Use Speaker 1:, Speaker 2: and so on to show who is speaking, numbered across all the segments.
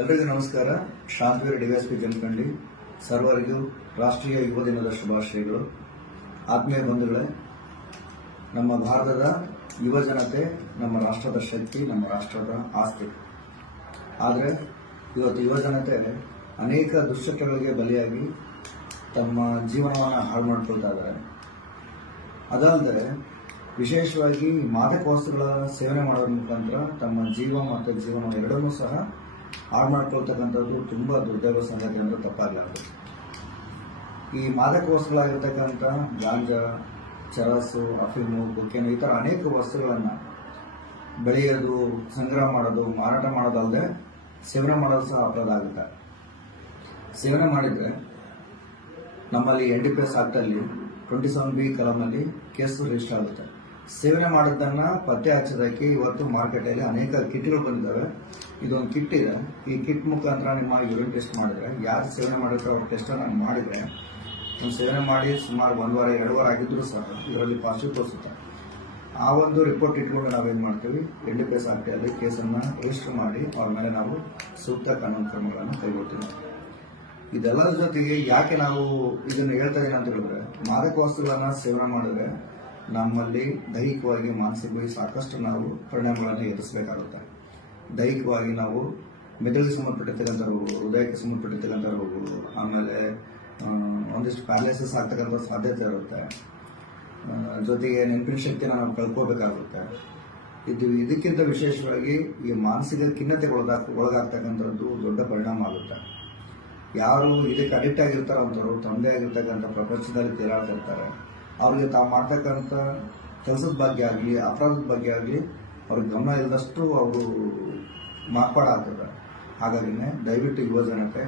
Speaker 1: ಎಲ್ರಿಗೂ ನಮಸ್ಕಾರ. ಶಾಂತವೀರ ಡಿವೈಎಸ್ಪಿ ಜಮಖಂಡಿ ಸರ್ವರಿಗೂ ರಾಷ್ಟ್ರೀಯ ಯುವ ದಿನದ ಶುಭಾಶಯಗಳು. ಆತ್ಮೀಯ ಬಂಧುಗಳೇ, ನಮ್ಮ ಭಾರತದ ಯುವ ಜನತೆ, ನಮ್ಮ ರಾಷ್ಟ್ರದ ಶಕ್ತಿ, ನಮ್ಮ ರಾಷ್ಟ್ರದ ಆಸ್ತಿ. ಆದರೆ ಇವತ್ತು ಯುವ ಜನತೆ ಅನೇಕ ದುಶ್ಚಟಗಳಿಗೆ ಬಲಿಯಾಗಿ ತಮ್ಮ ಜೀವನವನ್ನು ಹಾಳು ಮಾಡ್ಕೊಳ್ತಾ ಇದ್ದಾರೆ. ಅದಲ್ಲದೆ ವಿಶೇಷವಾಗಿ ಮಾದಕ ವಸ್ತುಗಳ ಸೇವನೆ ಮಾಡೋದ್ರ ಮುಖಾಂತರ ತಮ್ಮ ಜೀವ ಮತ್ತು ಜೀವನ ಎರಡನ್ನೂ ಸಹ ಹಾಳು ಮಾಡ್ಕೊಳ್ತಕ್ಕಂಥದ್ದು ತುಂಬ ದುರ್ದೈವ ಸಂಗತಿ ಅಂದರೆ ತಪ್ಪಾಗಲಾರದು ಈ ಮಾದಕ ವಸ್ತುಗಳಾಗಿರ್ತಕ್ಕಂಥ ಗಾಂಜಾ, ಚರಸು, ಅಫಿಮು ಕೊಕ್ಕೇನು ಈ ಥರ ಅನೇಕ ವಸ್ತುಗಳನ್ನು ಬೆಳೆಯೋದು, ಸಂಗ್ರಹ ಮಾಡೋದು, ಮಾರಾಟ ಮಾಡೋದಲ್ಲದೆ ಸೇವನೆ ಮಾಡೋದು ಸಹ ಅಪರಾಧ ಆಗುತ್ತೆ. ಸೇವನೆ ಮಾಡಿದರೆ ನಮ್ಮಲ್ಲಿ ಎನ್ ಡಿ ಪಿ ಎಸ್ ಆಕ್ಟಲ್ಲಿ ಟ್ವೆಂಟಿ ಸೆವೆನ್ ಬಿ ಕಲಮಲ್ಲಿ ಕೇಸು ರಿಜಿಸ್ಟರ್ ಆಗುತ್ತೆ. ಸೇವನೆ ಮಾಡಿದ್ದನ್ನ ಪತ್ತೆ ಹಚ್ಚೋದಕ್ಕೆ ಇವತ್ತು ಮಾರ್ಕೆಟಲ್ಲಿ ಅನೇಕ ಕಿಟ್ಗಳು ಬಂದಿದ್ದಾವೆ. ಇದೊಂದು ಕಿಟ್ ಇದೆ. ಈ ಕಿಟ್ ಮುಖಾಂತರ ನಿಮ್ಮ ಯೂರಿನ್ ಟೆಸ್ಟ್ ಮಾಡಿದ್ರೆ, ಯಾರು ಸೇವನೆ ಮಾಡಿರ್ತಾರೆ ಅವ್ರ ಟೆಸ್ಟನ್ನು ಮಾಡಿದ್ರೆ, ನಾವು ಸೇವನೆ ಮಾಡಿ ಸುಮಾರು ಒಂದು ವಾರ ಎರಡು ವಾರ ಆಗಿದ್ರು ಸಹ ಇದರಲ್ಲಿ ಪಾಸಿಟಿವ್ ತೋರಿಸುತ್ತೆ. ಆ ಒಂದು ರಿಪೋರ್ಟ್ ಇಟ್ಕೊಂಡು ನಾವೇನು ಮಾಡ್ತೀವಿ? ಎನ್ ಡಿ ಪಿ ಎಸ್ ಆಕ್ಟಲ್ಲಿ ಕೇಸನ್ನು ರಿಜಿಸ್ಟರ್ ಮಾಡಿ ಅವ್ರ ಮೇಲೆ ನಾವು ಸೂಕ್ತ ಕಾನೂನು ಕ್ರಮಗಳನ್ನು ಕೈಗೊಳ್ತೀವಿ. ಇದೆಲ್ಲರ ಜೊತೆಗೆ ಯಾಕೆ ನಾವು ಇದನ್ನು ಹೇಳ್ತಾ ಇದ್ದೀನಿ ಅಂತ ಹೇಳಿದ್ರೆ, ಮಾದಕ ವಸ್ತುಗಳನ್ನು ಸೇವನೆ ಮಾಡಿದ್ರೆ ನಮ್ಮಲ್ಲಿ ದೈಹಿಕವಾಗಿ ಮಾನಸಿಕವಾಗಿ ಸಾಕಷ್ಟು ನಾವು ಪರಿಣಾಮಗಳನ್ನು ಎದುರಿಸಬೇಕಾಗುತ್ತೆ. ದೈಹಿಕವಾಗಿ ನಾವು ಮೆದುಳಿಗೆ ಸಂಬಂಧಪಟ್ಟಿರ್ತಕ್ಕಂಥ ರೋಗಗಳು, ಹೃದಯಕ್ಕೆ ಸಂಬಂಧಪಟ್ಟಿರ್ತಕ್ಕಂಥ ರೋಗಗಳು, ಆಮೇಲೆ ಒಂದಿಷ್ಟು ಪ್ಯಾರಾಲಿಸಿಸ್ ಆಗ್ತಕ್ಕಂಥ ಸಾಧ್ಯತೆ ಇರುತ್ತೆ. ಜೊತೆಗೆ ನೆನಪಿನ ಶಕ್ತಿನ ನಾವು ಕಳ್ಕೋಬೇಕಾಗುತ್ತೆ ಇದು, ಇದಕ್ಕಿಂತ ವಿಶೇಷವಾಗಿ ಈ ಮಾನಸಿಕ ಖಿನ್ನತೆಗೆ ಒಳಗಾಗ್, ಒಳಗಾಗ್ತಕ್ಕಂಥದ್ದು ದೊಡ್ಡ ಪರಿಣಾಮ ಆಗುತ್ತೆ. ಯಾರು ಇದಕ್ಕೆ ಅಡಿಕ್ಟ್ ಆಗಿರ್ತಾರೋ ಅಂಥವ್ರು ತೊಂದರೆ ಆಗಿರ್ತಕ್ಕಂಥ ಪ್ರಪಂಚದಲ್ಲಿ ತೇಲಾಡ್ತಿರ್ತಾರೆ ಅವ್ರಿಗೆ ತಾವು ಮಾಡ್ತಕ್ಕಂಥ ಕೆಲಸದ ಬಗ್ಗೆ ಆಗಲಿ, ಅಪರಾಧದ ಬಗ್ಗೆ ಆಗಲಿ, ಅವ್ರಿಗೆ ಗಮನ ಇಲ್ಲದಷ್ಟು ಅವರು ಮಾರ್ಪಾಡ ಆಗ್ತದೆ. ಹಾಗಾಗಿನೇ ದಯವಿಟ್ಟು ಯುವ ಜನತೆ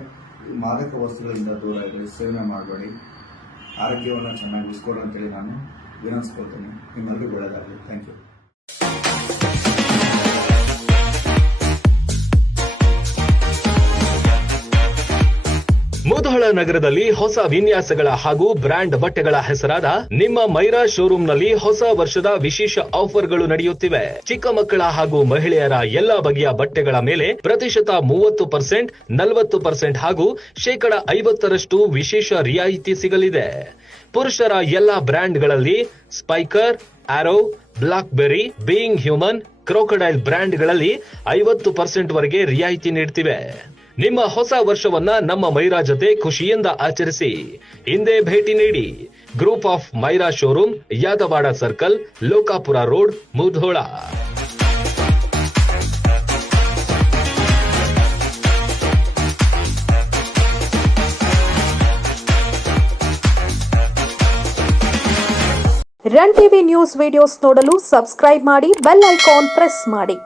Speaker 1: ಮಾದಕ ವಸ್ತುಗಳಿಂದ ದೂರ ಇರಲಿ, ಸೇವನೆ ಮಾಡಬೇಡಿ. ಆರೋಗ್ಯವನ್ನು ಚೆನ್ನಾಗಿ ಉಳಿಸ್ಕೊಡಿ ಅಂತೇಳಿ ನಾನು ವಿನಂತಿಸ್ಕೊಳ್ತೀನಿ ನಿಮ್ಮೆಲ್ಲರಿಗೂ ಒಳ್ಳೆಯದಾಗಲಿ ಥ್ಯಾಂಕ್ ಯು
Speaker 2: ನಗರದಲ್ಲಿ ಹೊಸ ವಿನ್ಯಾಸಗಳ ಹಾಗೂ ಬ್ರ್ಯಾಂಡ್ ಬಟ್ಟೆಗಳ ಹೆಸರಾದ ನಿಮ್ಮ ಮೈರಾ ಶೋರೂಮ್ನಲ್ಲಿ ಹೊಸ ವರ್ಷದ ವಿಶೇಷ ಆಫರ್ಗಳು ನಡೆಯುತ್ತಿವೆ. ಚಿಕ್ಕ ಮಕ್ಕಳ ಹಾಗೂ ಮಹಿಳೆಯರ ಎಲ್ಲಾ ಬಗೆಯ ಬಟ್ಟೆಗಳ ಮೇಲೆ ಪ್ರತಿಶತ ಮೂವತ್ತು ಪರ್ಸೆಂಟ್, ನಲವತ್ತು ಪರ್ಸೆಂಟ್ ಹಾಗೂ ಶೇಕಡ ಐವತ್ತರಷ್ಟು ವಿಶೇಷ ರಿಯಾಯಿತಿ ಸಿಗಲಿದೆ. ಪುರುಷರ ಎಲ್ಲಾ ಬ್ರ್ಯಾಂಡ್ಗಳಲ್ಲಿ Spykar, Arrow Blackberry Being Human, Crocodile ಬ್ರ್ಯಾಂಡ್ಗಳಲ್ಲಿ ಐವತ್ತು ಪರ್ಸೆಂಟ್ ವರೆಗೆ ರಿಯಾಯಿತಿ ನೀಡ್ತಿವೆ. ನಿಮ್ಮ ಹೊಸ ವರ್ಷವನ್ನ ನಮ್ಮ ಮೈರಾ ಜೊತೆ ಖುಷಿಯಿಂದ ಆಚರಿಸಿ. ಹಿಂದೆ ಭೇಟಿ ನೀಡಿ. Group of Myra showroom, Yadavad circle, Lokapur road, Mudhol.
Speaker 3: Run TV news videos ನೋಡಲು ಸಬ್ಸ್ಕ್ರೈಬ್ ಮಾಡಿ ಬೆಲ್ ಐಕಾನ್ ಪ್ರೆಸ್ ಮಾಡಿ.